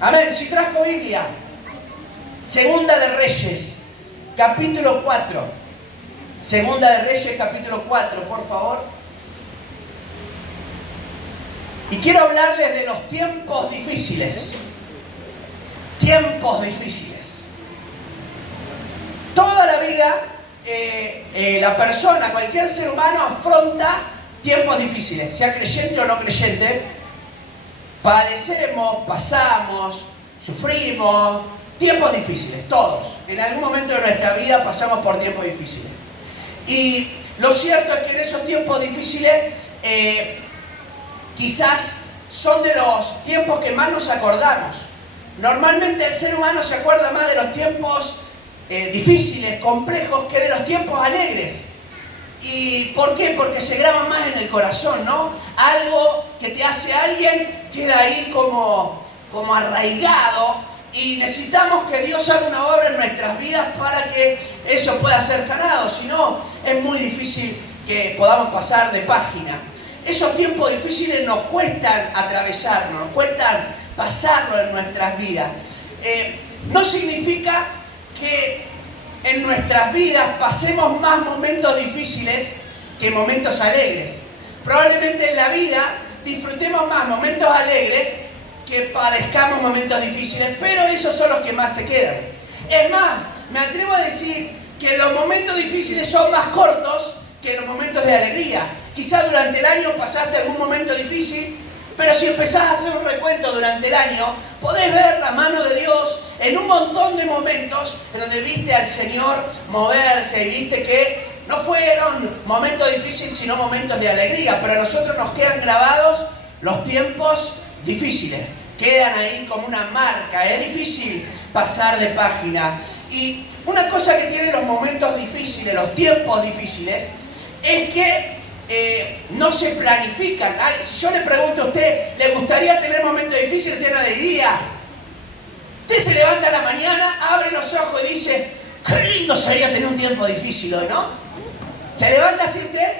Amén. Si trajo Biblia, Segunda de Reyes, capítulo 4. Segunda de Reyes, capítulo 4, por favor. Y quiero hablarles de los tiempos difíciles. Tiempos difíciles. Toda la vida, la persona, cualquier ser humano afronta tiempos difíciles, sea creyente o no creyente. Padecemos, pasamos, sufrimos, tiempos difíciles, todos. En algún momento de nuestra vida pasamos por tiempos difíciles. Y lo cierto es que en esos tiempos difíciles, quizás son de los tiempos que más nos acordamos. Normalmente el ser humano se acuerda más de los tiempos difíciles, complejos, que de los tiempos alegres. ¿Y por qué? Porque se graba más en el corazón, ¿no? Algo que te hace alguien queda ahí como arraigado, y necesitamos que Dios haga una obra en nuestras vidas para que eso pueda ser sanado. Si no, es muy difícil que podamos pasar de página. Esos tiempos difíciles nos cuestan atravesarnos, nos cuestan pasarlo en nuestras vidas. No significa que en nuestras vidas pasemos más momentos difíciles que momentos alegres. Probablemente en la vida disfrutemos más momentos alegres que padezcamos momentos difíciles, pero esos son los que más se quedan. Es más, me atrevo a decir que los momentos difíciles son más cortos que los momentos de alegría. Quizás durante el año pasaste algún momento difícil, pero si empezás a hacer un recuento durante el año, podés ver la mano de Dios en un montón de momentos en donde viste al Señor moverse y viste que no fueron momentos difíciles, sino momentos de alegría. Pero a nosotros nos quedan grabados los tiempos difíciles. Quedan ahí como una marca. Es difícil pasar de página. Y una cosa que tienen los momentos difíciles, los tiempos difíciles, es que no se planifican. Si yo le pregunto a usted, ¿le gustaría tener momentos difíciles? Usted no diría. Usted se levanta a la mañana, abre los ojos y dice, qué lindo sería tener un tiempo difícil hoy, ¿no? ¿Se levanta así usted?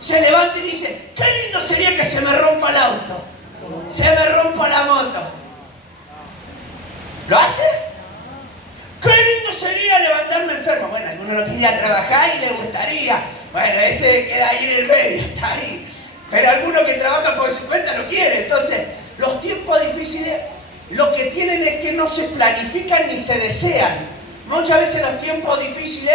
Se levanta y dice, qué lindo sería que se me rompa el auto, se me rompa la moto. ¿Lo hace? ¡Qué lindo sería levantarme enfermo! Bueno, alguno no quería trabajar y le gustaría. Bueno, ese queda ahí en el medio, está ahí. Pero alguno que trabaja por su cuenta no quiere. Entonces, los tiempos difíciles lo que tienen es que no se planifican ni se desean. Muchas veces los tiempos difíciles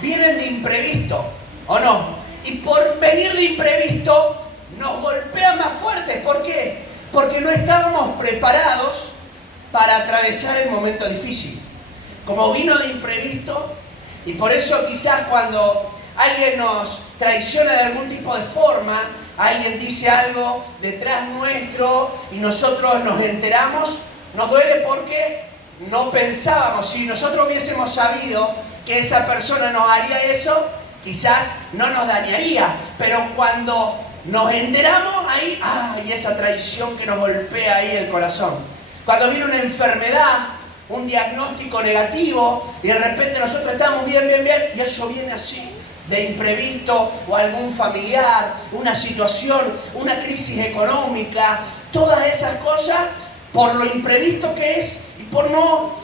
vienen de imprevisto, ¿o no? Y por venir de imprevisto nos golpea más fuerte. ¿Por qué? Porque no estábamos preparados para atravesar el momento difícil. Como vino de imprevisto, y por eso quizás cuando alguien nos traiciona de algún tipo de forma, alguien dice algo detrás nuestro y nosotros nos enteramos, nos duele porque no pensábamos. Si nosotros hubiésemos sabido que esa persona nos haría eso, quizás no nos dañaría. Pero cuando nos enteramos, ahí, y esa traición que nos golpea ahí el corazón. Cuando viene una enfermedad, un diagnóstico negativo, y de repente nosotros estamos bien, y eso viene así, de imprevisto, o algún familiar, una situación, una crisis económica, todas esas cosas, por lo imprevisto que es, y por no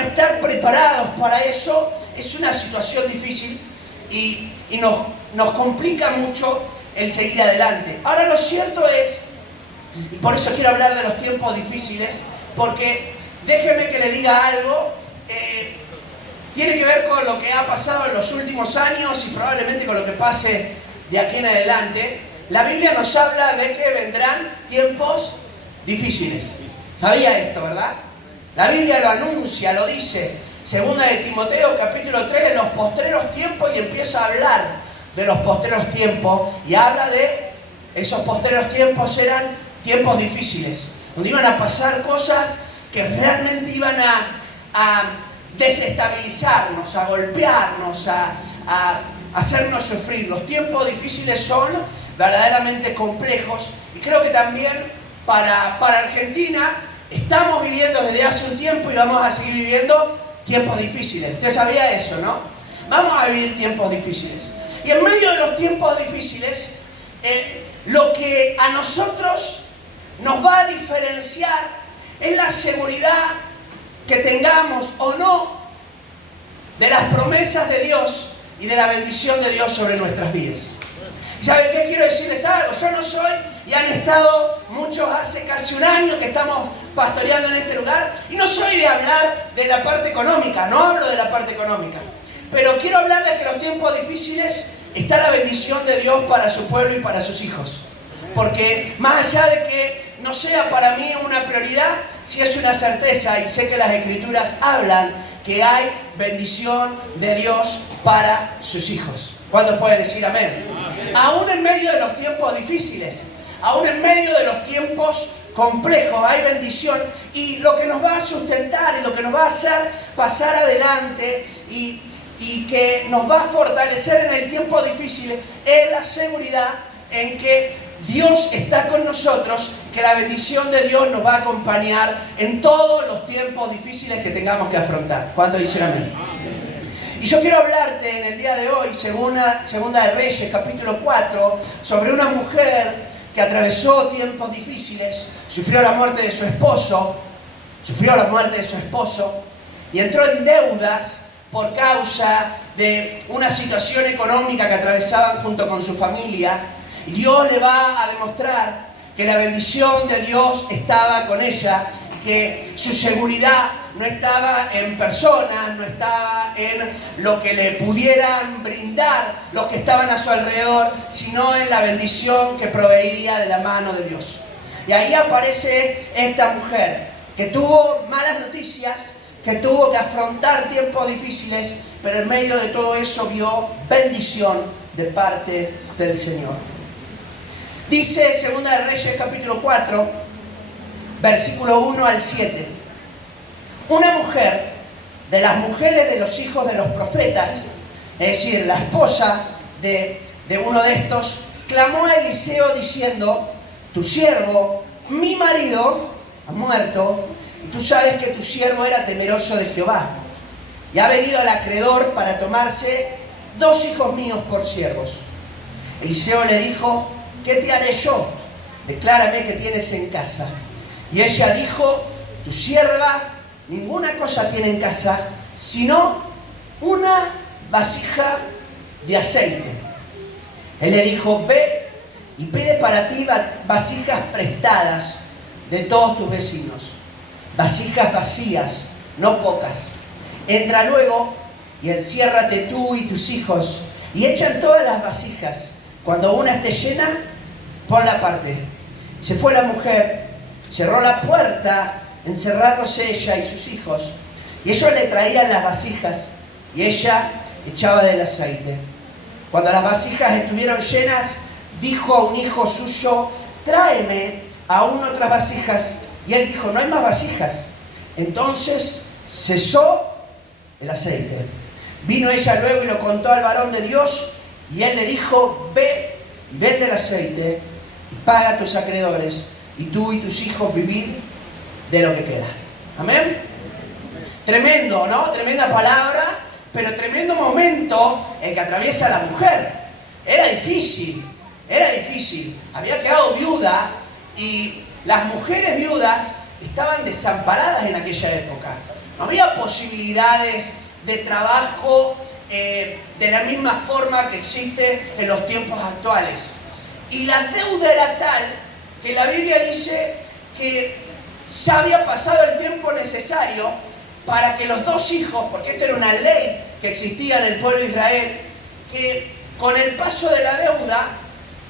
estar preparados para eso, es una situación difícil, y nos complica mucho el seguir adelante. Ahora lo cierto es, y por eso quiero hablar de los tiempos difíciles, porque déjeme que le diga algo, tiene que ver con lo que ha pasado en los últimos años y probablemente con lo que pase de aquí en adelante. La Biblia nos habla de que vendrán tiempos difíciles. ¿Sabía esto, verdad? La Biblia lo anuncia, lo dice. Segunda de Timoteo, capítulo 3, en los postreros tiempos, y empieza a hablar de los postreros tiempos, y habla de esos postreros tiempos eran tiempos difíciles, donde iban a pasar cosas que realmente iban a desestabilizarnos, a golpearnos, a hacernos sufrir. Los tiempos difíciles son verdaderamente complejos, y creo que también para Argentina estamos viviendo desde hace un tiempo y vamos a seguir viviendo tiempos difíciles. Usted sabía eso, ¿no? Vamos a vivir tiempos difíciles. Y en medio de los tiempos difíciles, lo que a nosotros nos va a diferenciar es la seguridad que tengamos o no de las promesas de Dios y de la bendición de Dios sobre nuestras vidas. ¿Y saben qué? Quiero decirles algo. Yo no soy, y han estado muchos hace casi un año que estamos pastoreando en este lugar, y no soy de hablar de la parte económica, no hablo de la parte económica, pero quiero hablarles que en los tiempos difíciles está la bendición de Dios para su pueblo y para sus hijos. Porque más allá de que no sea para mí una prioridad, sí es una certeza, y sé que las Escrituras hablan que hay bendición de Dios para sus hijos. ¿Cuántos pueden decir amén? Aún en medio de los tiempos difíciles, aún en medio de los tiempos complejos, hay bendición. Y lo que nos va a sustentar y lo que nos va a hacer pasar adelante y que nos va a fortalecer en el tiempo difícil es la seguridad en que Dios está con nosotros, que la bendición de Dios nos va a acompañar en todos los tiempos difíciles que tengamos que afrontar. ¿Cuántos dicen amén? Y yo quiero hablarte en el día de hoy, Segunda de Reyes, capítulo 4, sobre una mujer que atravesó tiempos difíciles, sufrió la muerte de su esposo, y entró en deudas por causa de una situación económica que atravesaban junto con su familia. Y Dios le va a demostrar que la bendición de Dios estaba con ella, que su seguridad no estaba en personas, no estaba en lo que le pudieran brindar los que estaban a su alrededor, sino en la bendición que proveía de la mano de Dios. Y ahí aparece esta mujer que tuvo malas noticias, que tuvo que afrontar tiempos difíciles, pero en medio de todo eso vio bendición de parte del Señor. Dice Segunda de Reyes capítulo 4, versículo 1 al 7. Una mujer de las mujeres de los hijos de los profetas, es decir, la esposa de uno de estos, clamó a Eliseo diciendo: tu siervo, mi marido, ha muerto, y tú sabes que tu siervo era temeroso de Jehová, y ha venido el acreedor para tomarse 2 hijos míos por siervos. Eliseo le dijo: ¿qué te haré yo? Declárame qué tienes en casa. Y ella dijo: tu sierva ninguna cosa tiene en casa, sino una vasija de aceite. Él le dijo: ve y pide para ti vasijas prestadas de todos tus vecinos, vasijas vacías, no pocas. Entra luego y enciérrate tú y tus hijos, y echan todas las vasijas. Cuando una esté llena, ponla aparte. Se fue la mujer, cerró la puerta, encerrándose ella y sus hijos, y ellos le traían las vasijas, y ella echaba del aceite. Cuando las vasijas estuvieron llenas, dijo a un hijo suyo: tráeme aún otras vasijas. Y él dijo: no hay más vasijas. Entonces cesó el aceite. Vino ella luego y lo contó al varón de Dios, y él le dijo: ve y vende el aceite, y paga a tus acreedores, y tú y tus hijos vivid de lo que queda. Amén. Tremendo, ¿no? Tremenda palabra, pero tremendo momento el que atraviesa la mujer. Era difícil. Había quedado viuda, y las mujeres viudas estaban desamparadas en aquella época. No había posibilidades de trabajo de la misma forma que existe en los tiempos actuales. Y la deuda era tal que la Biblia dice que ya había pasado el tiempo necesario para que los 2 hijos, porque esta era una ley que existía en el pueblo de Israel, que con el paso de la deuda,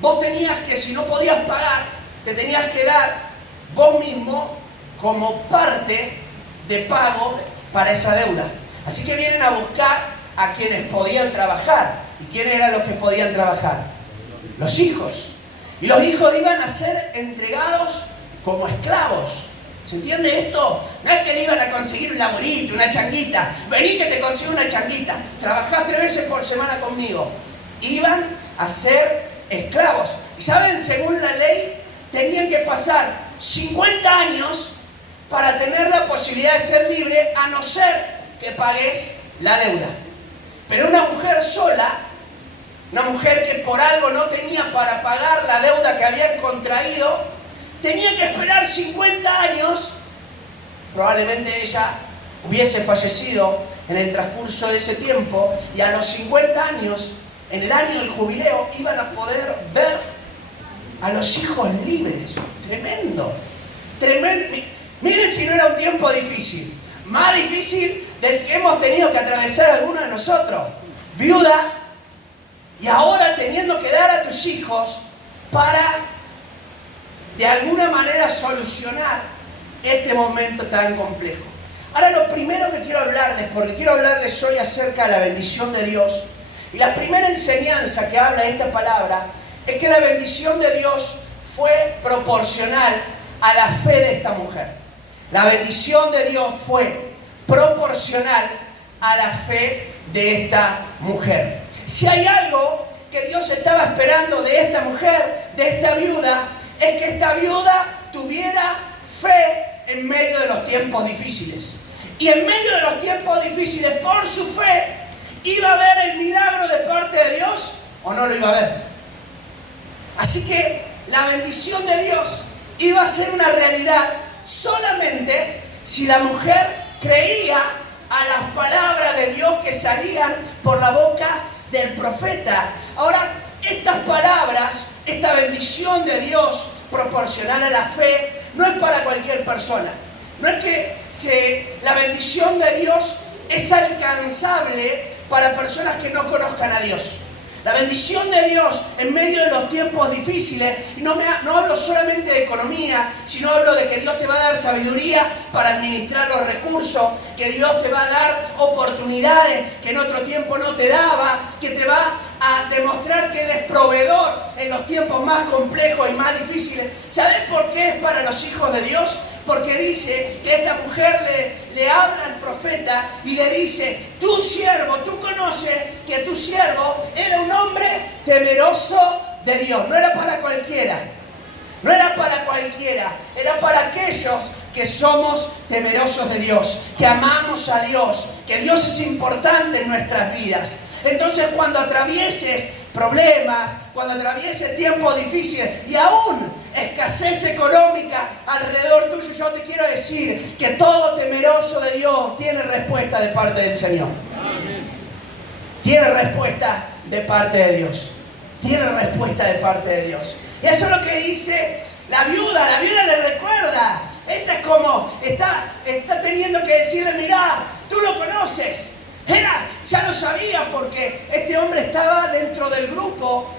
vos tenías que, si no podías pagar, te tenías que dar vos mismo como parte de pago para esa deuda. Así que vienen a buscar a quienes podían trabajar. ¿Y quiénes eran los que podían trabajar? Los hijos. Y los hijos iban a ser entregados como esclavos. ¿Se entiende esto? No es que le iban a conseguir un laburito, una changuita. Vení que te consigo una changuita. Trabajás 3 veces por semana conmigo. Iban a ser esclavos. Y saben, según la ley, tenían que pasar 50 años para tener la posibilidad de ser libre, a no ser que pagues la deuda. Pero una mujer sola, una mujer que por algo no tenía para pagar la deuda que habían contraído, tenía que esperar 50 años Probablemente ella hubiese fallecido en el transcurso de ese tiempo y a los 50 años, en el año del jubileo, iban a poder ver a los hijos libres. Tremendo, tremendo. Miren si no era un tiempo difícil, más difícil del que hemos tenido que atravesar algunos de nosotros. Viuda, y ahora teniendo que dar a tus hijos para de alguna manera solucionar este momento tan complejo. Ahora lo primero que quiero hablarles, porque quiero hablarles hoy acerca de la bendición de Dios, y la primera enseñanza que habla esta palabra es que la bendición de Dios fue proporcional a la fe de esta mujer. La bendición de Dios fue proporcional a la fe de esta mujer. Si hay algo que Dios estaba esperando de esta mujer, de esta viuda, es que esta viuda tuviera fe en medio de los tiempos difíciles. Y en medio de los tiempos difíciles, por su fe, ¿iba a ver el milagro de parte de Dios o no lo iba a ver? Así que la bendición de Dios iba a ser una realidad solamente si la mujer creía a las palabras de Dios que salían por la boca del profeta. Ahora, estas palabras, esta bendición de Dios proporcional a la fe, no es para cualquier persona. No es que la bendición de Dios es alcanzable para personas que no conozcan a Dios. La bendición de Dios en medio de los tiempos difíciles, y no hablo solamente de economía, sino hablo de que Dios te va a dar sabiduría para administrar los recursos, que Dios te va a dar oportunidades que en otro tiempo no te daba, que te va a demostrar que Él es proveedor en los tiempos más complejos y más difíciles. ¿Sabes por qué es para los hijos de Dios? Porque dice que esta mujer le habla al profeta y le dice: tu siervo, tú conoces que tu siervo era un hombre temeroso de Dios. No era para cualquiera, no era para cualquiera, era para aquellos que somos temerosos de Dios, que amamos a Dios, que Dios es importante en nuestras vidas. Entonces, cuando atravieses problemas, cuando atravieses tiempos difíciles y aún escasez económica alrededor tuyo, yo te quiero decir que todo temeroso de Dios tiene respuesta de parte del Señor. Tiene respuesta de parte de Dios. Tiene respuesta de parte de Dios. Y eso es lo que dice la viuda. La viuda le recuerda. Esta es como, está teniendo que decirle: mirá, tú lo conoces. Ya lo sabía porque este hombre estaba dentro del grupo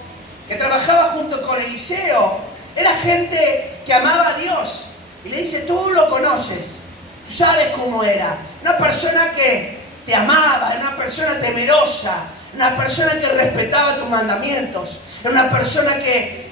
que trabajaba junto con Eliseo. Era gente que amaba a Dios. Y le dice: tú lo conoces, tú sabes cómo era. Una persona que te amaba, una persona temerosa, una persona que respetaba tus mandamientos, una persona que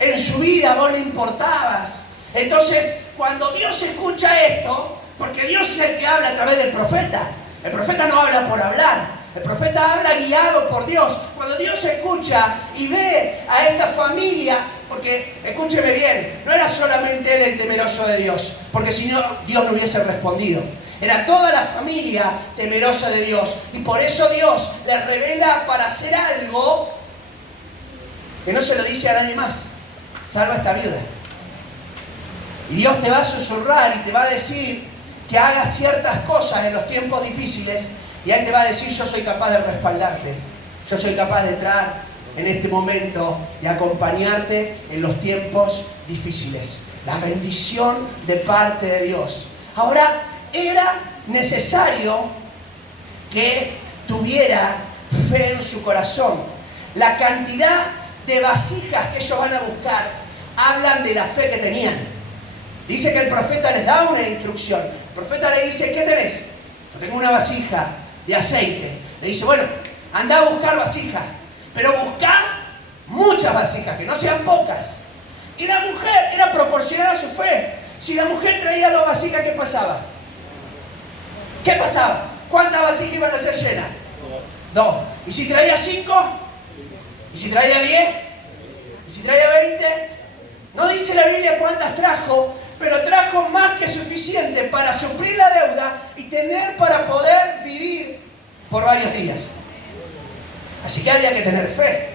en su vida vos le importabas. Entonces, cuando Dios escucha esto, porque Dios es el que habla a través del profeta. El profeta no habla por hablar, el profeta habla guiado por Dios. Cuando Dios escucha y ve a esta familia, porque escúcheme bien, no era solamente él el temeroso de Dios, porque si no, Dios no hubiese respondido. Era toda la familia temerosa de Dios, y por eso Dios le revela para hacer algo que no se lo dice a nadie más: salva a esta viuda. Y Dios te va a susurrar y te va a decir que hagas ciertas cosas en los tiempos difíciles, y Él te va a decir: yo soy capaz de respaldarte, yo soy capaz de entrar en este momento y acompañarte en los tiempos difíciles. La bendición de parte de Dios. Ahora, era necesario que tuviera fe en su corazón. La cantidad de vasijas que ellos van a buscar hablan de la fe que tenían. Dice que el profeta les da una instrucción. El profeta le dice: ¿qué tenés? Yo tengo una vasija de aceite. Le dice: bueno, anda a buscar vasijas, pero busca muchas vasijas, que no sean pocas. Y la mujer era proporcional a su fe. Si la mujer traía 2 vasijas, ¿qué pasaba? ¿Qué pasaba? ¿Cuántas vasijas iban a ser llenas? 2. ¿Y si traía 5? ¿Y si traía 10? ¿Y si traía 20? No dice la Biblia cuántas trajo, pero trajo más que suficiente para suplir la deuda y tener para poder vivir por varios días. Así que había que tener fe.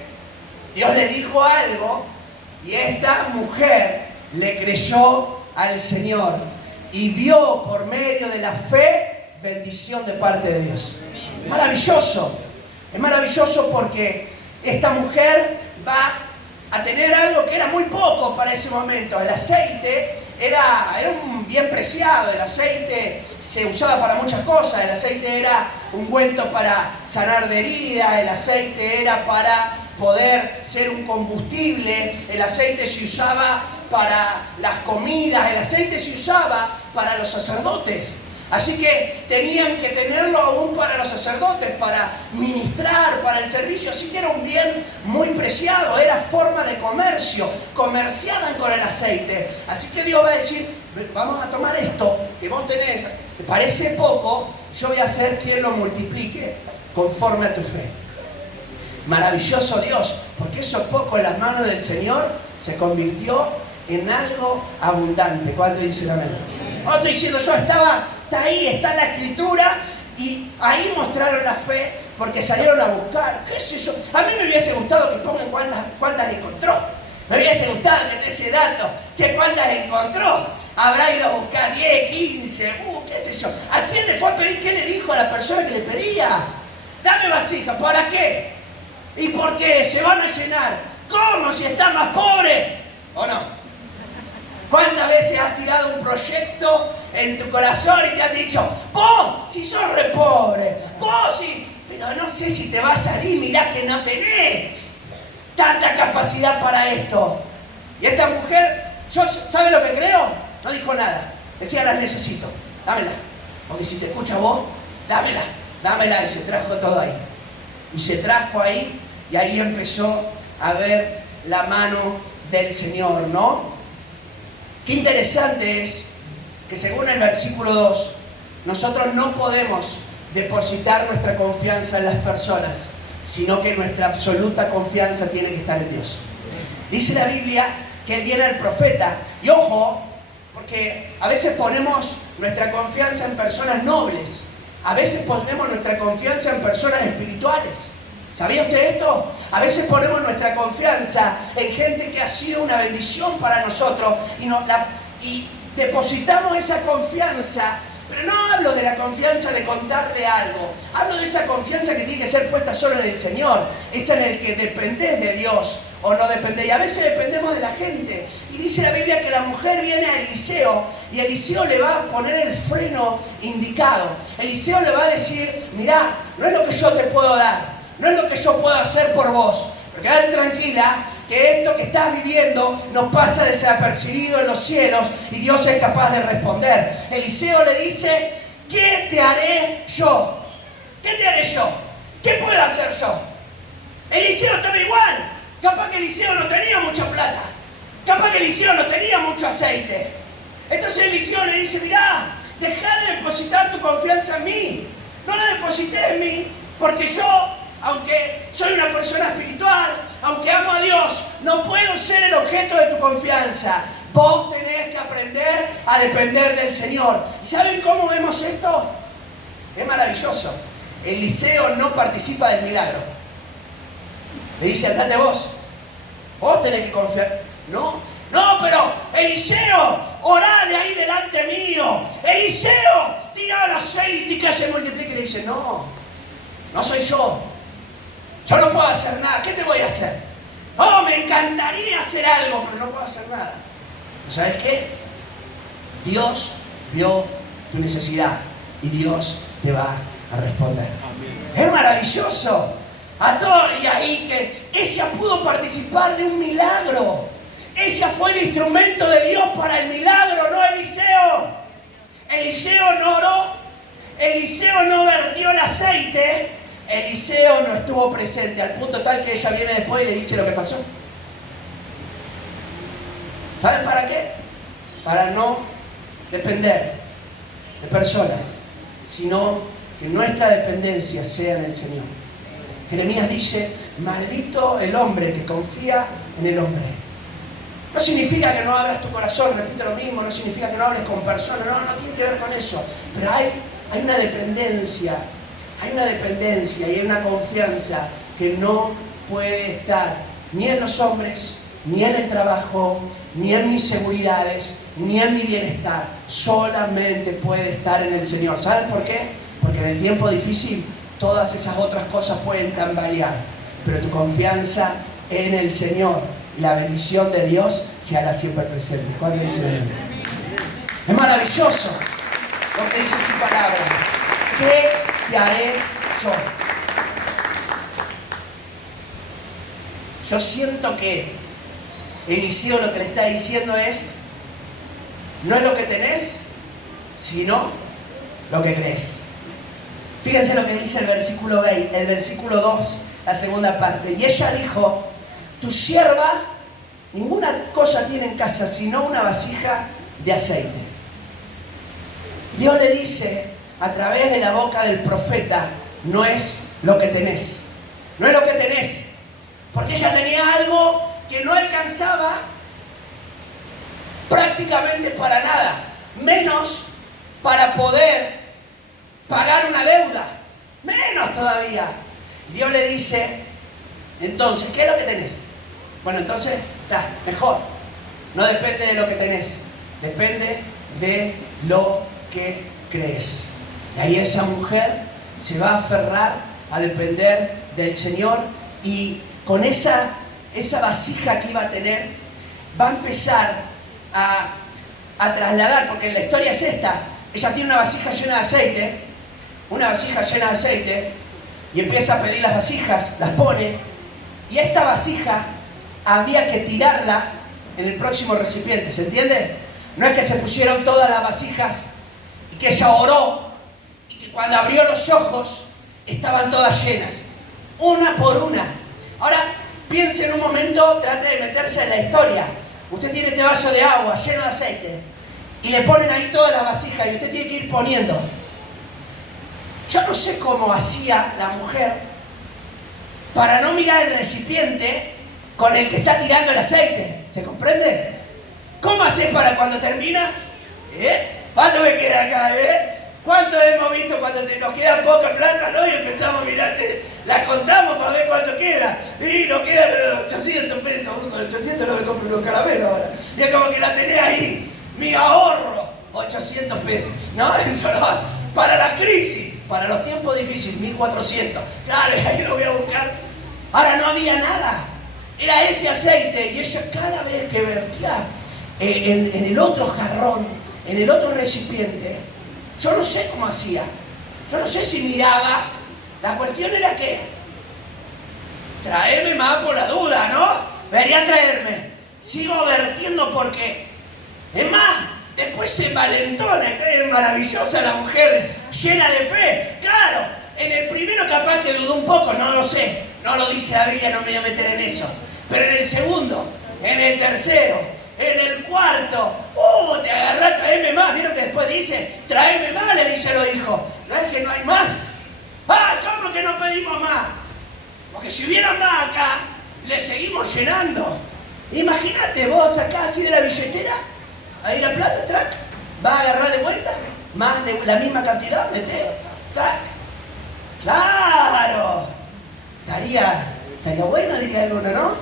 Dios le dijo algo y esta mujer le creyó al Señor. y vio por medio de la fe bendición de parte de Dios. Maravilloso. Es maravilloso porque esta mujer va a tener algo que era muy poco para ese momento. El aceite era un bien preciado. El aceite se usaba para muchas cosas. El aceite era ungüento para sanar de heridas. El aceite era para poder ser un combustible. El aceite se usaba para las comidas. El aceite se usaba para los sacerdotes. Así que tenían que tenerlo aún para los sacerdotes, para ministrar, para el servicio. Así que era un bien muy preciado, era forma de comercio. Comerciaban con el aceite. Así que Dios va a decir, vamos a tomar esto que vos tenés, te parece poco, yo voy a hacer quien lo multiplique conforme a tu fe. Maravilloso Dios, porque eso poco en las manos del Señor se convirtió en algo abundante. ¿Cuánto dicen amén? Otro diciendo, yo está ahí, está la escritura, y ahí mostraron la fe porque salieron a buscar, qué sé yo. A mí me hubiese gustado que pongan cuántas encontró. Me hubiese gustado meter ese dato. Che, ¿cuántas encontró? Habrá ido a buscar 10, 15, qué sé yo. ¿A quién le fue a pedir? ¿Qué le dijo a la persona que le pedía? Dame vasija, ¿para qué? ¿Y por qué? Se van a llenar. ¿Cómo? Si está más pobre. ¿O no? ¿Cuántas veces has tirado un proyecto en tu corazón y te han dicho, vos, si sos re pobre, vos si... Pero no sé si te va a salir, mirá que no tenés tanta capacidad para esto. Y esta mujer, ¿sabe lo que creo? No dijo nada. Decía, las necesito, dámela. Porque si te escucha vos, dámela. Y se trajo todo ahí. Y se trajo ahí, y ahí empezó a ver la mano del Señor, ¿no? Qué interesante es que según el versículo 2, nosotros no podemos depositar nuestra confianza en las personas, sino que nuestra absoluta confianza tiene que estar en Dios. Dice la Biblia que Él viene el profeta, y ojo, porque a veces ponemos nuestra confianza en personas nobles, a veces ponemos nuestra confianza en personas espirituales. ¿Sabía usted esto? A veces ponemos nuestra confianza en gente que ha sido una bendición para nosotros y depositamos esa confianza, pero no hablo de la confianza de contarle algo, hablo de esa confianza que tiene que ser puesta solo en el Señor, es en el que dependés de Dios o no dependés, y a veces dependemos de la gente. Y dice la Biblia que la mujer viene a Eliseo y Eliseo le va a poner el freno indicado. Eliseo le va a decir, mirá, no es lo que yo te puedo dar, no es lo que yo puedo hacer por vos, pero quédate tranquila que esto que estás viviendo no pasa desapercibido en los cielos y Dios es capaz de responder. Eliseo le dice, ¿qué te haré yo? ¿Qué te haré yo? ¿Qué puedo hacer yo? Eliseo estaba igual. Capaz que Eliseo no tenía mucha plata. Capaz que Eliseo no tenía mucho aceite. Entonces Eliseo le dice, mirá, dejá de depositar tu confianza en mí. No la deposites en mí, porque yo, aunque soy una persona espiritual, aunque amo a Dios, no puedo ser el objeto de tu confianza. Vos tenés que aprender a depender del Señor. ¿Y saben cómo vemos esto? Es maravilloso. Eliseo no participa del milagro. Le dice, andate vos. Vos tenés que confiar. No, pero Eliseo, orale ahí delante mío. Eliseo, tira el aceite y que se multiplique. Y le dice, no soy yo. Yo no puedo hacer nada. ¿Qué te voy a hacer? Oh, me encantaría hacer algo, pero no puedo hacer nada. ¿Sabes qué? Dios vio tu necesidad y Dios te va a responder. Amén. Es maravilloso. Y ahí que ella pudo participar de un milagro. Ella fue el instrumento de Dios para el milagro, no Eliseo. Eliseo no oró. Eliseo no vertió el aceite. Eliseo no estuvo presente, al punto tal que ella viene después y le dice lo que pasó. ¿Saben para qué? Para no depender de personas, sino que nuestra dependencia sea en el Señor. Jeremías dice, maldito el hombre que confía en el hombre. No significa que no abras tu corazón, repito lo mismo, no significa que no hables con personas, no tiene que ver con eso. Pero hay una dependencia. Hay una dependencia y hay una confianza que no puede estar ni en los hombres ni en el trabajo, ni en mis seguridades, ni en mi bienestar. Solamente puede estar en el Señor. ¿Sabes por qué? Porque en el tiempo difícil todas esas otras cosas pueden tambalear, pero tu confianza en el Señor y la bendición de Dios se hará siempre presente. ¿Cuánto dice amén? Es maravilloso lo que dice su palabra. ¿Qué te haré yo? Yo siento que Eliseo lo que le está diciendo es, no es lo que tenés, sino lo que crees. Fíjense lo que dice el versículo 2, la segunda parte. Y ella dijo, tu sierva ninguna cosa tiene en casa, sino una vasija de aceite. Dios le dice a través de la boca del profeta, no es lo que tenés. No es lo que tenés. Porque ella tenía algo que no alcanzaba prácticamente para nada, menos para poder pagar una deuda, menos todavía. Dios le dice, entonces, ¿qué es lo que tenés? Bueno, entonces, está mejor. No depende de lo que tenés, depende de lo que crees. Y ahí esa mujer se va a aferrar a depender del Señor, y con esa vasija que iba a tener, va a empezar a trasladar, porque la historia es esta. Ella tiene una vasija llena de aceite, y empieza a pedir las vasijas, las pone, y esta vasija había que tirarla en el próximo recipiente, ¿se entiende? No es que se pusieron todas las vasijas y que ella oró, y que cuando abrió los ojos estaban todas llenas, una por una. Ahora, piense en un momento, trate de meterse en la historia. Usted tiene este vaso de agua lleno de aceite y le ponen ahí todas las vasijas y usted tiene que ir poniendo. Yo no sé cómo hacía la mujer para no mirar el recipiente con el que está tirando el aceite. ¿Se comprende? ¿Cómo haces para cuando termina? ¿Cuánto me queda acá? ¿Cuánto hemos visto cuando nos queda poca plata, no? Y empezamos a mirar, la contamos para ver cuánto queda. Y nos quedan 800 pesos. Con 800 no me compro unos caramelos ahora. Y es como que la tenés ahí, mi ahorro, 800 pesos. ¿No? Eso no. Para la crisis, para los tiempos difíciles, 1400. Claro, ahí lo voy a buscar. Ahora no había nada. Era ese aceite, y ella cada vez que vertía en el otro jarrón, en el otro recipiente, yo no sé cómo hacía. Yo no sé si miraba. La cuestión era que traeme más por la duda, ¿no? Venía a traerme. Sigo vertiendo porque, es más, después se envalentona. Es maravillosa la mujer, llena de fe. Claro, en el primero capaz que dudó un poco, no lo sé. No lo dice la Biblia, no me voy a meter en eso. Pero en el segundo, en el tercero, en el cuarto, te agarrá, tráeme más. ¿Vieron que después dice, tráeme más? Le dice a los hijos. No es que no hay más. ¿Cómo que no pedimos más? Porque si hubiera más acá, le seguimos llenando. Imagínate, vos sacás así de la billetera, ahí la plata, track, vas a agarrar de vuelta, más de la misma cantidad, metés, track. ¡Claro! Estaría bueno, diría alguno, ¿no?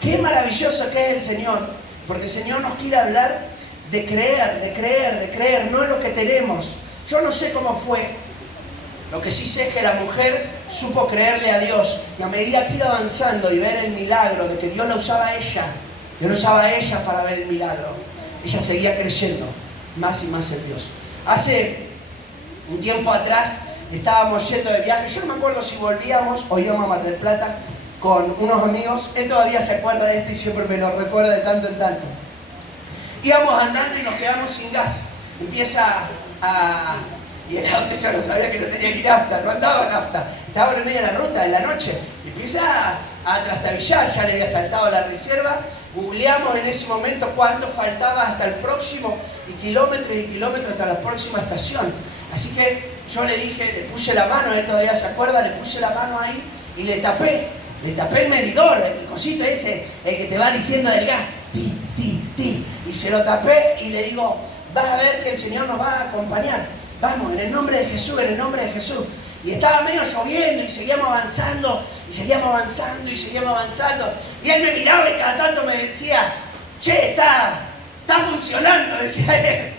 Qué maravilloso que es el Señor, porque el Señor nos quiere hablar de creer, no es lo que tenemos. Yo no sé cómo fue, lo que sí sé es que la mujer supo creerle a Dios, y a medida que iba avanzando y ver el milagro de que Dios la usaba a ella, Dios la usaba a ella para ver el milagro, ella seguía creyendo más y más en Dios. Hace un tiempo atrás estábamos yendo de viaje, yo no me acuerdo si volvíamos o íbamos a Mar del Plata con unos amigos. Él todavía se acuerda de esto y siempre me lo recuerda de tanto en tanto. Íbamos andando y nos quedamos sin gas. Y el auto ya no sabía que no tenía ni nafta, no andaba nafta. Estaba en medio de la ruta, en la noche. Y empieza a trastabillar, ya le había saltado la reserva. Googleamos en ese momento cuánto faltaba hasta el próximo, y kilómetros hasta la próxima estación. Así que yo le dije, le puse la mano, él todavía se acuerda, le puse la mano ahí y le tapé el medidor, el cosito ese, el que te va diciendo del gas, ti, ti, ti. Y se lo tapé y le digo, vas a ver que el Señor nos va a acompañar. Vamos, en el nombre de Jesús, en el nombre de Jesús. Y estaba medio lloviendo y seguíamos avanzando, y seguíamos avanzando, y seguíamos avanzando. Y él me miraba y cada tanto me decía, che, está funcionando, decía él.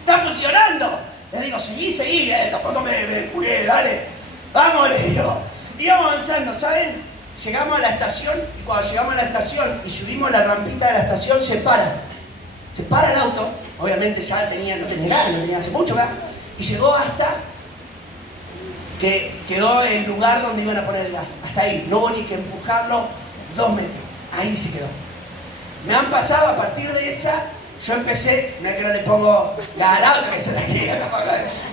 Está funcionando. Le digo, seguí, tampoco me cuide, dale. Vamos, le digo. Íbamos avanzando, ¿saben? Llegamos a la estación, y cuando llegamos a la estación y subimos la rampita de la estación, se para. Se para el auto, obviamente ya no tenía gas, no tenía hace mucho gas, y llegó hasta que quedó el lugar donde iban a poner el gas. Hasta ahí, no hubo ni que empujarlo 2 metros. Ahí se quedó. Me han pasado a partir de esa, yo empecé, no es que no le pongo gas al auto, que se la quiera,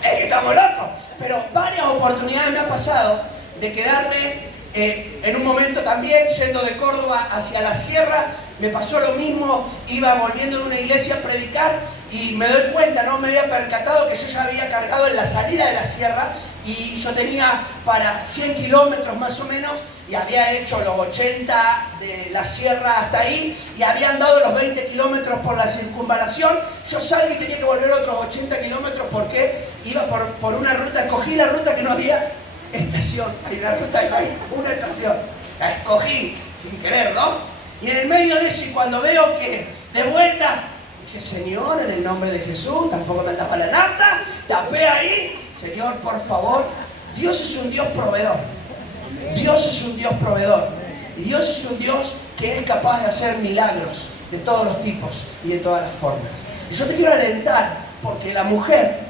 es que estamos locos. Pero varias oportunidades me han pasado de quedarme en un momento también, yendo de Córdoba hacia la sierra, me pasó lo mismo, iba volviendo de una iglesia a predicar y me doy cuenta, no me había percatado que yo ya había cargado en la salida de la sierra y yo tenía para 100 kilómetros más o menos y había hecho los 80 de la sierra hasta ahí y habían dado los 20 kilómetros por la circunvalación. Yo salgo y tenía que volver otros 80 kilómetros porque iba por una ruta, escogí la ruta que no había estación, hay una ruta y no hay una estación, la escogí sin querer, ¿no? Y en el medio de eso, y cuando veo que de vuelta, dije, Señor, en el nombre de Jesús, tampoco me andaba la nafta, tapé ahí, Señor, por favor, Dios es un Dios proveedor, Dios es un Dios proveedor, y Dios es un Dios que es capaz de hacer milagros de todos los tipos y de todas las formas. Y yo te quiero alentar, porque la mujer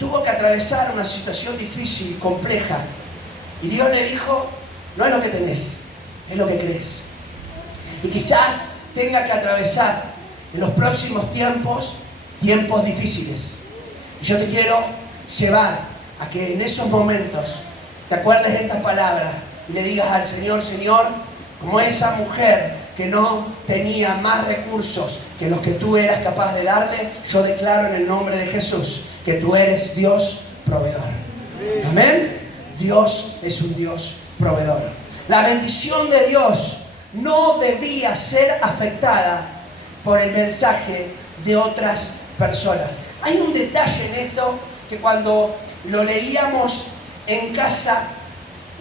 tuvo que atravesar una situación difícil, compleja, y Dios le dijo, no es lo que tenés, es lo que crees. Y quizás tenga que atravesar en los próximos tiempos difíciles. Y yo te quiero llevar a que en esos momentos te acuerdes de esta palabra y le digas al Señor, Señor, como esa mujer que no tenía más recursos que los que tú eras capaz de darle, yo declaro en el nombre de Jesús que tú eres Dios proveedor. Amén. Dios es un Dios proveedor. La bendición de Dios no debía ser afectada por el mensaje de otras personas. Hay un detalle en esto que cuando lo leíamos en casa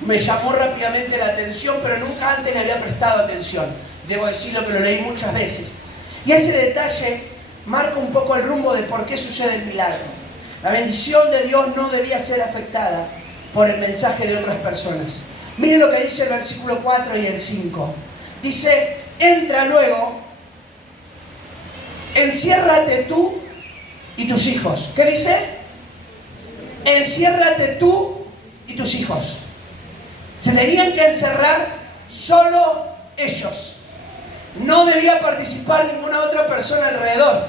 me llamó rápidamente la atención, pero nunca antes le había prestado atención. Debo decirlo que lo leí muchas veces. Y ese detalle marca un poco el rumbo de por qué sucede el milagro. La bendición de Dios no debía ser afectada por el mensaje de otras personas. Miren lo que dice el versículo 4 y el 5. Dice, entra luego, enciérrate tú y tus hijos. ¿Qué dice? Enciérrate tú y tus hijos. Se tenían que encerrar solo ellos. No debía participar ninguna otra persona alrededor.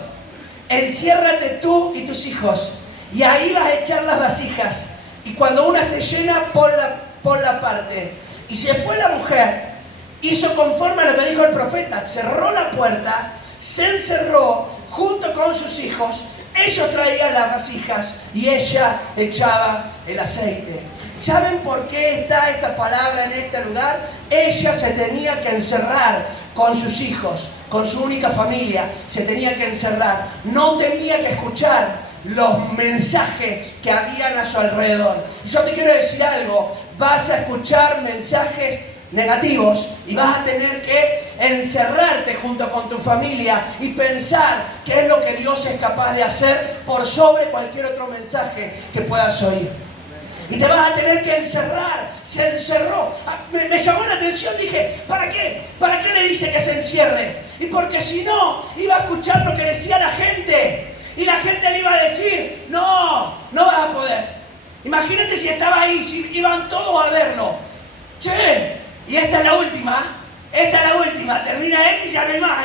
Enciérrate tú y tus hijos. Y ahí vas a echar las vasijas. Y cuando una esté llena, ponla aparte. Y se fue la mujer. Hizo conforme a lo que dijo el profeta, cerró la puerta, se encerró junto con sus hijos, ellos traían las vasijas y ella echaba el aceite. ¿Saben por qué está esta palabra en este lugar? Ella se tenía que encerrar con sus hijos, con su única familia, se tenía que encerrar, no tenía que escuchar los mensajes que habían a su alrededor. Yo te quiero decir algo, vas a escuchar mensajes negativos y vas a tener que encerrarte junto con tu familia y pensar qué es lo que Dios es capaz de hacer por sobre cualquier otro mensaje que puedas oír. Y te vas a tener que encerrar. Se encerró. Me llamó la atención, dije, ¿para qué? ¿Para qué le dice que se encierre? Y porque si no, iba a escuchar lo que decía la gente. Y la gente le iba a decir, no vas a poder. Imagínate si estaba ahí, si iban todos a verlo. Che, y esta es la última, termina esta y ya no hay más,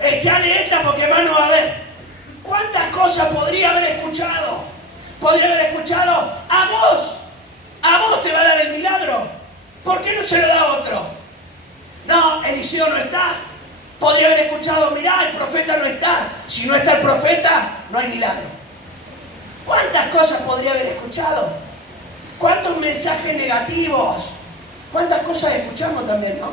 echale esta porque más no va a haber. ¿Cuántas cosas podría haber escuchado? Podría haber escuchado, a vos te va a dar el milagro, ¿por qué no se lo da a otro? No, Eliseo no está. Podría haber escuchado, mirá, el profeta no está, si no está el profeta, no hay milagro. ¿Cuántas cosas podría haber escuchado? ¿Cuántos mensajes negativos? ¿Cuántas cosas escuchamos también, no?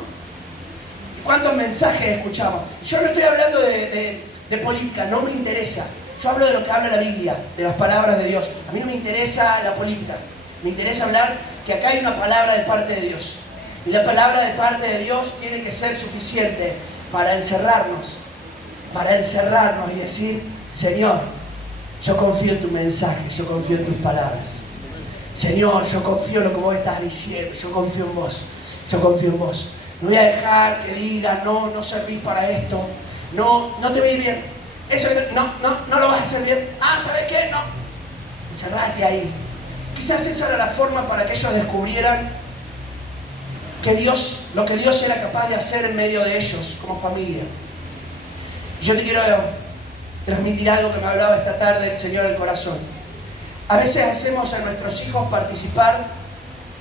¿Cuántos mensajes escuchamos? Yo no estoy hablando de política, no me interesa. Yo hablo de lo que habla la Biblia, de las palabras de Dios. A mí no me interesa la política. Me interesa hablar que acá hay una palabra de parte de Dios. Y la palabra de parte de Dios tiene que ser suficiente para encerrarnos y decir, Señor, yo confío en tu mensaje, yo confío en tus palabras. Señor, yo confío en lo que vos estás diciendo, yo confío en vos, yo confío en vos. No voy a dejar que digas, no servís para esto, no te veis bien, eso no lo vas a hacer bien. ¿Sabes qué? No. Encerrate ahí. Quizás esa era la forma para que ellos descubrieran lo que Dios era capaz de hacer en medio de ellos, como familia. Y yo te quiero transmitir algo que me hablaba esta tarde el Señor del corazón. A veces hacemos a nuestros hijos participar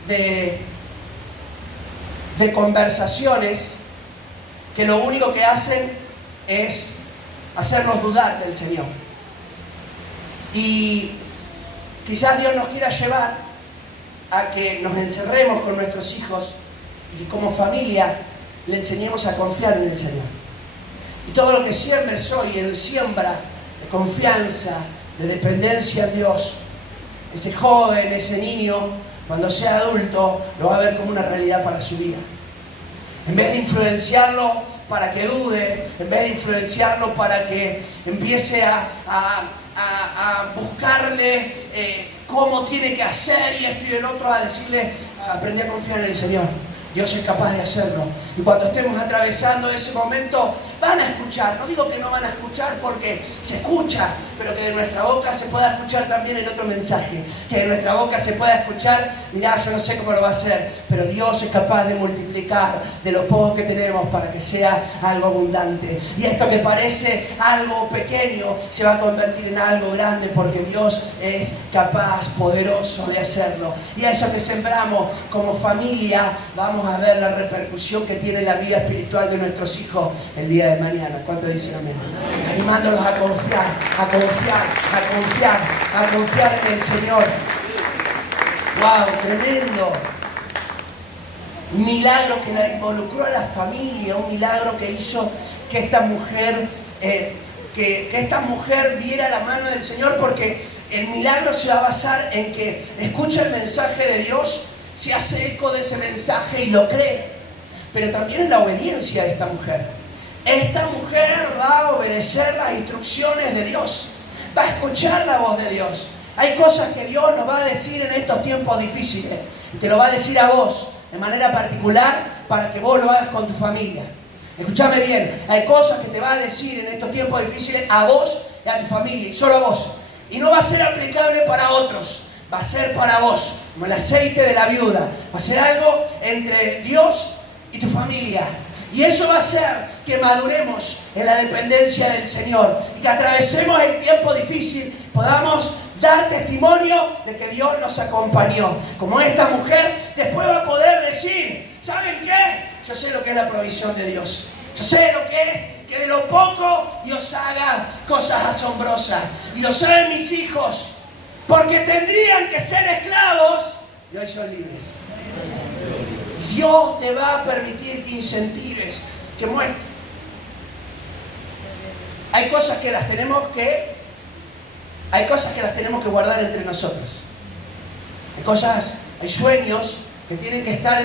de conversaciones que lo único que hacen es hacernos dudar del Señor. Y quizás Dios nos quiera llevar a que nos encerremos con nuestros hijos y como familia le enseñemos a confiar en el Señor. Y todo lo que siembres hoy en siembra de confianza, de dependencia en Dios, ese joven, ese niño, cuando sea adulto, lo va a ver como una realidad para su vida. En vez de influenciarlo para que dude, en vez de influenciarlo para que empiece a buscarle cómo tiene que hacer y esto y el otro, a decirle, aprendí a confiar en el Señor. Dios es capaz de hacerlo. Y cuando estemos atravesando ese momento, van a escuchar. No digo que no van a escuchar porque se escucha, pero que de nuestra boca se pueda escuchar también el otro mensaje. Que de nuestra boca se pueda escuchar, mirá, yo no sé cómo lo va a hacer, pero Dios es capaz de multiplicar de lo poco que tenemos para que sea algo abundante. Y esto que parece algo pequeño se va a convertir en algo grande porque Dios es capaz, poderoso de hacerlo. Y a eso que sembramos como familia, vamos a ver la repercusión que tiene la vida espiritual de nuestros hijos el día de mañana. ¿Cuánto dicen amén? Animándolos a confiar, a confiar, a confiar, a confiar en el Señor. ¡Wow! Tremendo. Un milagro que la involucró a la familia, un milagro que hizo que esta mujer, que esta mujer viera la mano del Señor, porque el milagro se va a basar en que escucha el mensaje de Dios, se hace eco de ese mensaje y lo cree, pero también en la obediencia de esta mujer. Esta mujer va a obedecer las instrucciones de Dios, va a escuchar la voz de Dios. Hay cosas que Dios nos va a decir en estos tiempos difíciles y te lo va a decir a vos de manera particular para que vos lo hagas con tu familia. Escúchame bien, hay cosas que te va a decir en estos tiempos difíciles a vos y a tu familia, y solo a vos. Y no va a ser aplicable para otros, va a ser para vos, como el aceite de la viuda. Va a ser algo entre Dios y tu familia. Y eso va a hacer que maduremos en la dependencia del Señor y que atravesemos el tiempo difícil, podamos dar testimonio de que Dios nos acompañó. Como esta mujer después va a poder decir, ¿saben qué? Yo sé lo que es la provisión de Dios. Yo sé lo que es que de lo poco Dios haga cosas asombrosas. Y lo saben mis hijos, porque tendrían que ser esclavos y hoy son libres. Dios te va a permitir que incentives, que muestres. Hay cosas que las tenemos que guardar entre nosotros. Hay sueños que tienen que estar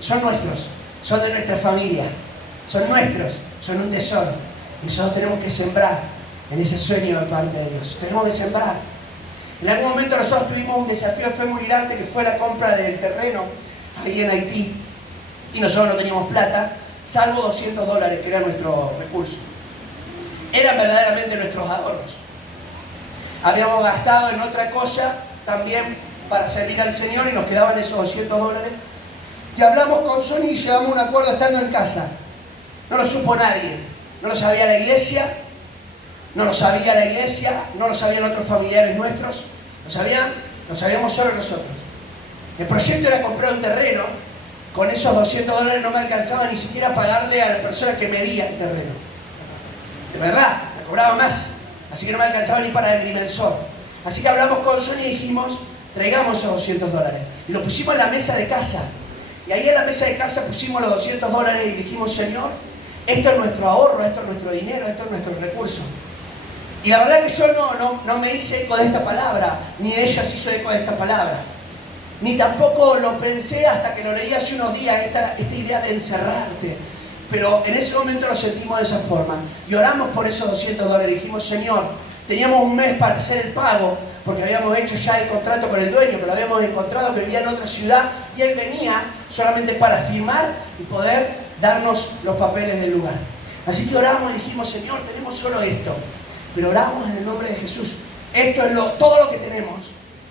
son nuestros, son de nuestra familia, son nuestros, son un tesoro. Y nosotros tenemos que sembrar en ese sueño de parte de Dios. Tenemos que sembrar. En algún momento nosotros tuvimos un desafío que fue muy grande, que fue la compra del terreno ahí en Haití. Y nosotros no teníamos plata, salvo $200, que era nuestro recurso. Eran verdaderamente nuestros ahorros. Habíamos gastado en otra cosa también para servir al Señor y nos quedaban esos $200. Y hablamos con Sony y llevamos un acuerdo estando en casa. No lo supo nadie. No lo sabía la iglesia, no lo sabían otros familiares nuestros, lo sabíamos solo nosotros. El proyecto era comprar un terreno. Con esos $200 no me alcanzaba ni siquiera a pagarle a la persona que medía el terreno. De verdad, me cobraba más. Así que no me alcanzaba ni para el agrimensor. Así que hablamos con Sony y dijimos, traigamos esos $200. Y lo pusimos en la mesa de casa. Y ahí en la mesa de casa pusimos los $200 y dijimos, Señor, esto es nuestro ahorro, esto es nuestro dinero, esto es nuestro recurso. Y la verdad que yo no me hice eco de esta palabra, ni ella se hizo eco de esta palabra. Ni tampoco lo pensé hasta que lo leí hace unos días, esta idea de encerrarte. Pero en ese momento lo sentimos de esa forma. Y oramos por esos $200. Dijimos, Señor, teníamos un mes para hacer el pago, porque habíamos hecho ya el contrato con el dueño, que lo habíamos encontrado, que vivía en otra ciudad, y él venía solamente para firmar y poder darnos los papeles del lugar. Así que oramos y dijimos, Señor, tenemos solo esto, pero oramos en el nombre de Jesús. Esto es todo lo que tenemos,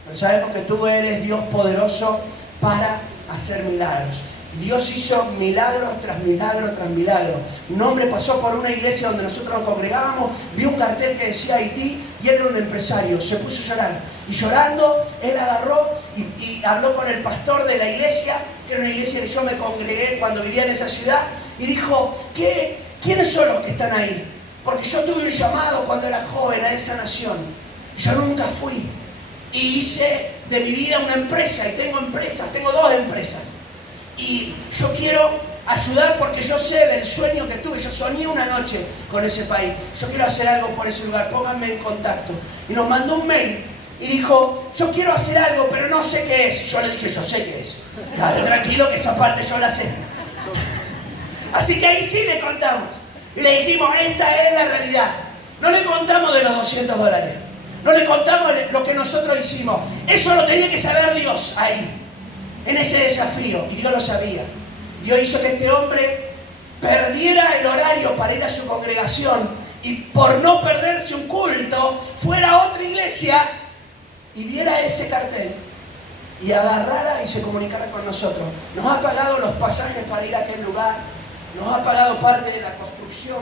pero sabemos que tú eres Dios poderoso para hacer milagros. Dios hizo milagro tras milagro tras milagro. Un hombre pasó por una iglesia donde nosotros nos congregábamos, vio un cartel que decía Haití y él era un empresario, se puso a llorar. Y llorando, él agarró y habló con el pastor de la iglesia, que era una iglesia que yo me congregué cuando vivía en esa ciudad, y dijo, ¿quiénes son los que están ahí? Porque yo tuve un llamado cuando era joven a esa nación. Yo nunca fui. Y hice de mi vida una empresa, y tengo 2 empresas. Y yo quiero ayudar porque yo sé del sueño que tuve. Yo soñé una noche con ese país. Yo quiero hacer algo por ese lugar, pónganme en contacto. Y nos mandó un mail y dijo, yo quiero hacer algo, pero no sé qué es. Yo le dije, yo sé qué es. Dale, tranquilo, que esa parte yo la sé. Así que ahí sí le contamos. Y le dijimos, esta es la realidad. No le contamos de los $200. No le contamos lo que nosotros hicimos. Eso lo tenía que saber Dios ahí, en ese desafío, y Dios lo sabía. Dios hizo que este hombre perdiera el horario para ir a su congregación y por no perderse un culto, fuera a otra iglesia y viera ese cartel y agarrara y se comunicara con nosotros. Nos ha pagado los pasajes para ir a aquel lugar, nos ha pagado parte de la construcción,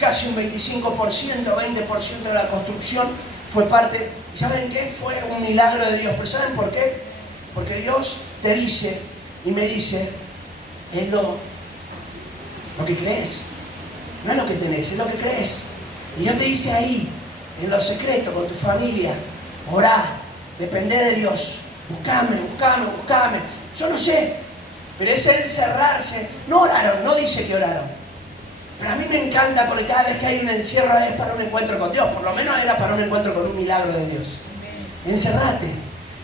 casi un 25%, 20% de la construcción fue parte. ¿Saben qué? Fue un milagro de Dios. ¿Pero saben por qué? Porque Dios te dice y me dice, es lo que crees. No es lo que tenés, es lo que crees. Y Dios te dice ahí, en lo secreto, con tu familia, orá, dependé de Dios, buscame. Yo no sé, pero es encerrarse. No oraron, no dice que oraron. Pero a mí me encanta porque cada vez que hay un encierro es para un encuentro con Dios. Por lo menos era para un encuentro con un milagro de Dios. Encerrate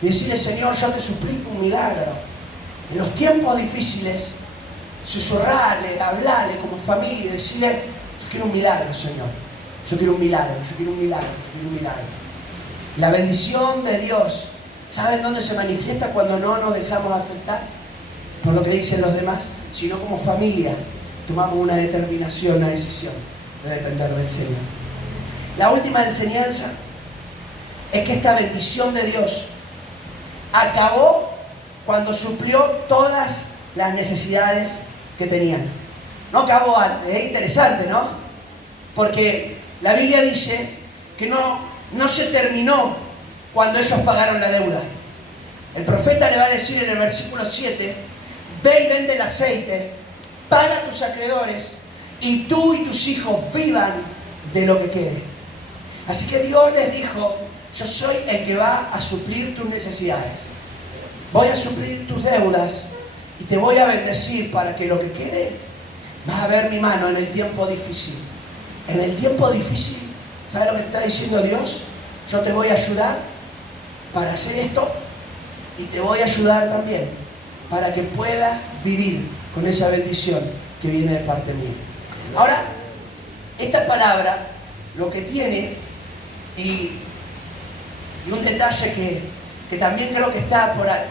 y decirle, Señor, yo te suplico un milagro. En los tiempos difíciles, susurrarle, hablarle como familia y decirle, yo quiero un milagro, Señor. Yo quiero un milagro. La bendición de Dios, ¿saben dónde se manifiesta cuando no nos dejamos afectar por lo que dicen los demás? Sino como familia tomamos una determinación, una decisión de depender del Señor. La última enseñanza es que esta bendición de Dios acabó cuando suplió todas las necesidades que tenían. No acabó antes, es interesante, ¿no? Porque la Biblia dice que no se terminó cuando ellos pagaron la deuda. El profeta le va a decir en el versículo 7, ve y vende el aceite, paga a tus acreedores y tú y tus hijos vivan de lo que quede. Así que Dios les dijo, yo soy el que va a suplir tus necesidades. Voy a suplir tus deudas y te voy a bendecir para que lo que quede, vas a ver mi mano en el tiempo difícil. En el tiempo difícil, ¿sabes lo que te está diciendo Dios? Yo te voy a ayudar para hacer esto y te voy a ayudar también para que puedas vivir con esa bendición que viene de parte mía. Ahora, esta palabra lo que tiene, y un detalle que también creo que está por ahí.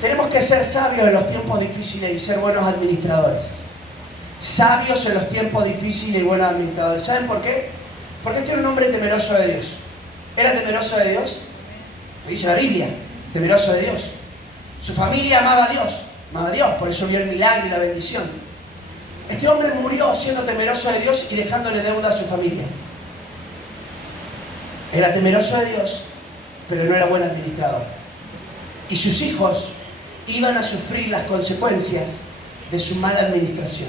Tenemos que ser sabios en los tiempos difíciles y ser buenos administradores. Sabios en los tiempos difíciles y buenos administradores. ¿Saben por qué? Porque este era un hombre temeroso de Dios. ¿Era temeroso de Dios? Lo dice la Biblia, temeroso de Dios. Su familia amaba a Dios, por eso vio el milagro y la bendición. Este hombre murió siendo temeroso de Dios y dejándole deuda a su familia. Era temeroso de Dios, pero no era buen administrador. Y sus hijos iban a sufrir las consecuencias de su mala administración.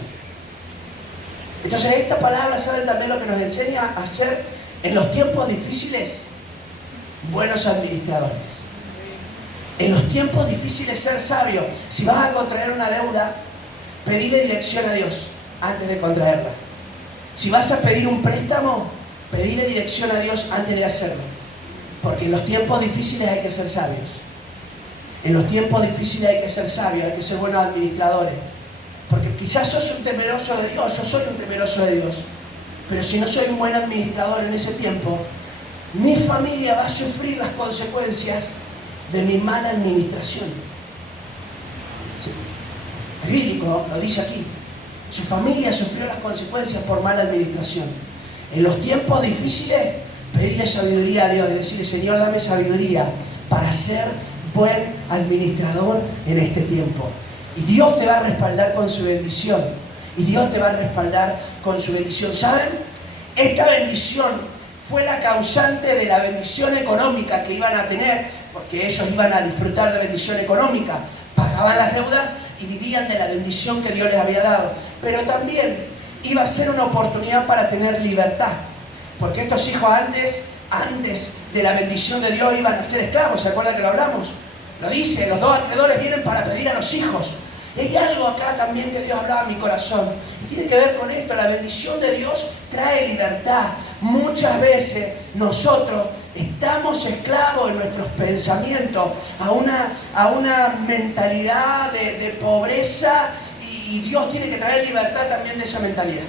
Entonces esta palabra, ¿saben también lo que nos enseña a ser en los tiempos difíciles? Buenos administradores. En los tiempos difíciles ser sabio. Si vas a contraer una deuda, pedile dirección a Dios antes de contraerla. Si vas a pedir un préstamo, pedirle dirección a Dios antes de hacerlo. Porque en los tiempos difíciles hay que ser sabios. En los tiempos difíciles hay que ser sabios, hay que ser buenos administradores. Porque quizás sos un temeroso de Dios, yo soy un temeroso de Dios. Pero si no soy un buen administrador en ese tiempo, mi familia va a sufrir las consecuencias de mi mala administración. Sí. Es bíblico, lo dice aquí. Su familia sufrió las consecuencias por mala administración. En los tiempos difíciles, pedirle sabiduría a Dios y decirle: Señor, dame sabiduría para ser buen administrador en este tiempo. Y Dios te va a respaldar con su bendición. Y Dios te va a respaldar con su bendición. ¿Saben? Esta bendición fue la causante de la bendición económica que iban a tener, porque ellos iban a disfrutar de bendición económica, pagaban las deudas y vivían de la bendición que Dios les había dado. Pero también iba a ser una oportunidad para tener libertad, porque estos hijos antes de la bendición de Dios iban a ser esclavos. ¿Se acuerdan que lo hablamos? Lo dice, los dos acreedores vienen para pedir a los hijos. Y hay algo acá también que Dios hablaba a mi corazón. Y tiene que ver con esto. La bendición de Dios trae libertad. Muchas veces nosotros estamos esclavos en nuestros pensamientos a una mentalidad de pobreza. Y Dios tiene que traer libertad también de esa mentalidad.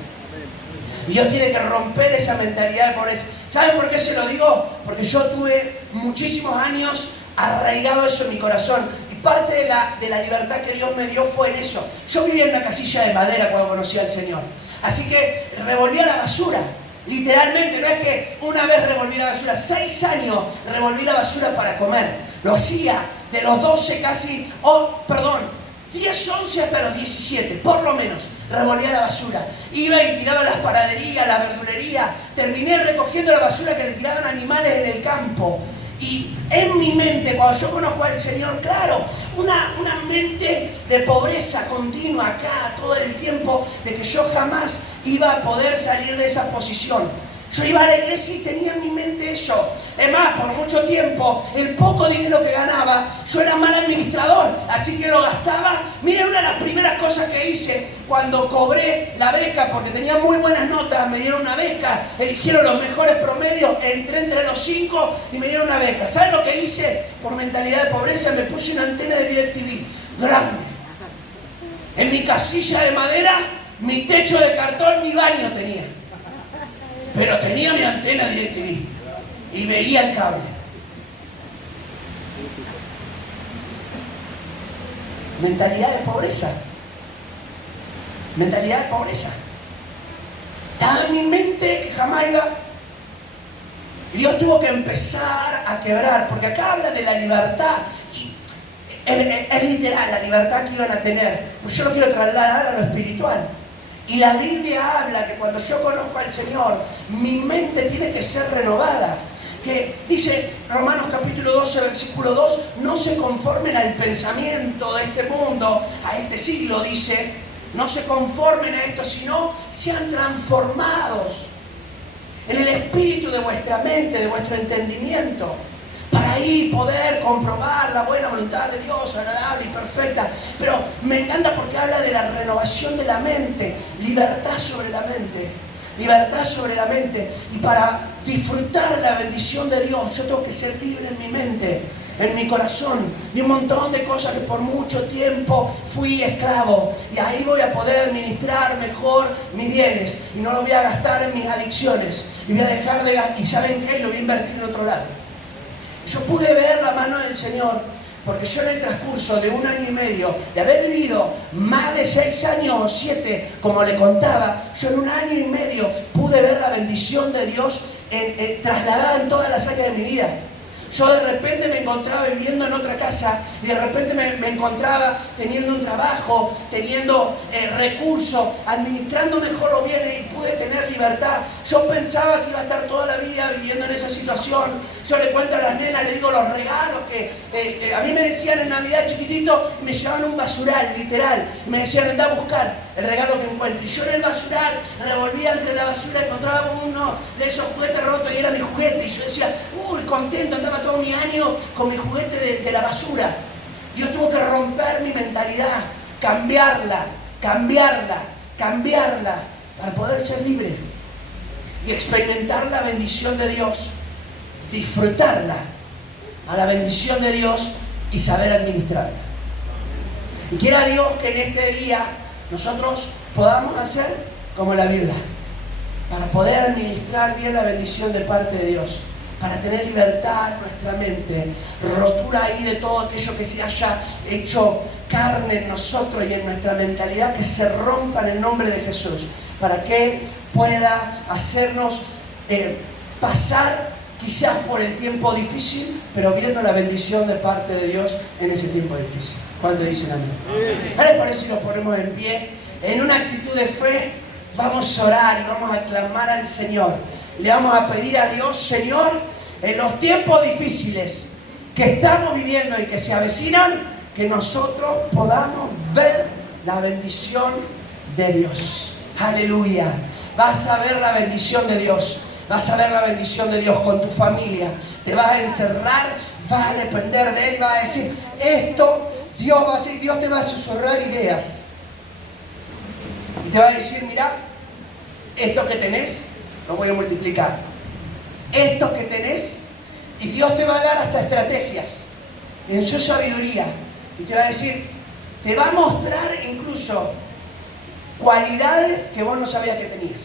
Dios tiene que romper esa mentalidad de pobreza. ¿Saben por qué se lo digo? Porque yo tuve muchísimos años arraigado eso en mi corazón. Parte de la libertad que Dios me dio fue en eso. Yo vivía en una casilla de madera cuando conocí al Señor. Así que revolvía la basura. Literalmente, no es que una vez revolví la basura. 6 años revolví la basura para comer. Lo hacía de los 12 casi, 10, 11 hasta los 17, por lo menos. Revolvía la basura. Iba y tiraba las panaderías, la verdulería. Terminé recogiendo la basura que le tiraban animales en el campo. Y en mi mente, cuando yo conozco al Señor, claro, una mente de pobreza continua acá, todo el tiempo, de que yo jamás iba a poder salir de esa posición. Yo iba a la iglesia y tenía en mi mente eso. Además, por mucho tiempo, el poco dinero que ganaba, yo era mal administrador, así que lo gastaba. Miren, una de las primeras cosas que hice cuando cobré la beca, porque tenía muy buenas notas, me dieron una beca, eligieron los mejores promedios, entré entre los 5 y me dieron una beca. ¿Saben lo que hice? Por mentalidad de pobreza, me puse una antena de DirecTV grande. En mi casilla de madera, mi techo de cartón, mi baño tenía. Pero tenía mi antena DirecTV y veía el cable. Mentalidad de pobreza. Mentalidad de pobreza. Estaba en mi mente que jamás iba. Y Dios tuvo que empezar a quebrar, porque acá habla de la libertad. Y es literal la libertad que iban a tener. Pues yo lo quiero trasladar a lo espiritual. Y la Biblia habla que cuando yo conozco al Señor, mi mente tiene que ser renovada. Que dice Romanos capítulo 12, versículo 2, no se conformen al pensamiento de este mundo, a este siglo, dice, no se conformen a esto, sino sean transformados en el espíritu de vuestra mente, de vuestro entendimiento, para ahí poder comprobar la buena voluntad de Dios, agradable y perfecta. Pero me encanta porque habla de la renovación de la mente, libertad sobre la mente, libertad sobre la mente. Y para disfrutar la bendición de Dios, yo tengo que ser libre en mi mente, en mi corazón, de un montón de cosas que por mucho tiempo fui esclavo. Y ahí voy a poder administrar mejor mis bienes y no lo voy a gastar en mis adicciones. Y voy a dejar de gastar, y ¿saben qué? Lo voy a invertir en otro lado. Yo pude ver la mano del Señor, porque yo en el transcurso de 1 año y medio, de haber vivido más de 6 años o 7, como le contaba, yo en 1 año y medio pude ver la bendición de Dios trasladada en todas las áreas de mi vida. Yo de repente me encontraba viviendo en otra casa y de repente me encontraba teniendo un trabajo, teniendo recursos, administrando mejor los bienes y pude tener libertad. Yo pensaba que iba a estar toda la vida viviendo en esa situación. Yo le cuento a las nenas, le digo los regalos que a mí me decían en Navidad chiquitito, me llevaban un basural, literal. Me decían, anda a buscar el regalo que encuentre. Y yo en el basural revolvía entre la basura, encontraba uno de esos juguetes rotos y era mi juguete. Y yo decía, uy, contento, andaba todo mi año con mi juguete de la basura. Dios tuvo que romper mi mentalidad, cambiarla, para poder ser libre. y experimentar la bendición de Dios, disfrutarla a la bendición de Dios y saber administrarla. Y quiera Dios que en este día nosotros podamos hacer como la viuda, para poder administrar bien la bendición de parte de Dios, para tener libertad en nuestra mente, rotura ahí de todo aquello que se haya hecho carne en nosotros y en nuestra mentalidad, que se rompa en el nombre de Jesús, para que pueda hacernos pasar quizás por el tiempo difícil, pero viendo la bendición de parte de Dios en ese tiempo difícil. ¿Cuánto dicen amén? ¿No les parece si nos ponemos en pie? En una actitud de fe vamos a orar y vamos a clamar al Señor. Le vamos a pedir a Dios, Señor, en los tiempos difíciles que estamos viviendo y que se avecinan, que nosotros podamos ver la bendición de Dios. Aleluya. Vas a ver la bendición de Dios. Vas a ver la bendición de Dios con tu familia. Te vas a encerrar, vas a depender de Él y vas a decir, esto Dios va a hacer, Dios te va a susurrar ideas. Y te va a decir, mira, esto que tenés, lo voy a multiplicar. Esto que tenés, y Dios te va a dar hasta estrategias en su sabiduría. Y te va a decir, te va a mostrar incluso cualidades que vos no sabías que tenías.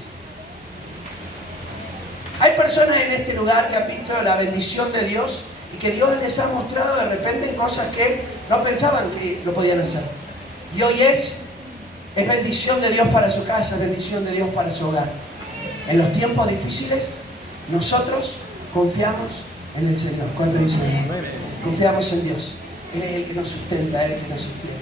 Hay personas en este lugar que han visto la bendición de Dios y que Dios les ha mostrado de repente cosas que no pensaban que lo podían hacer. Y hoy es bendición de Dios para su casa, es bendición de Dios para su hogar. En los tiempos difíciles, nosotros confiamos en el Señor. ¿Cuánto dicen? Confiamos en Dios. Él es el que nos sustenta, Él es el que nos sostiene.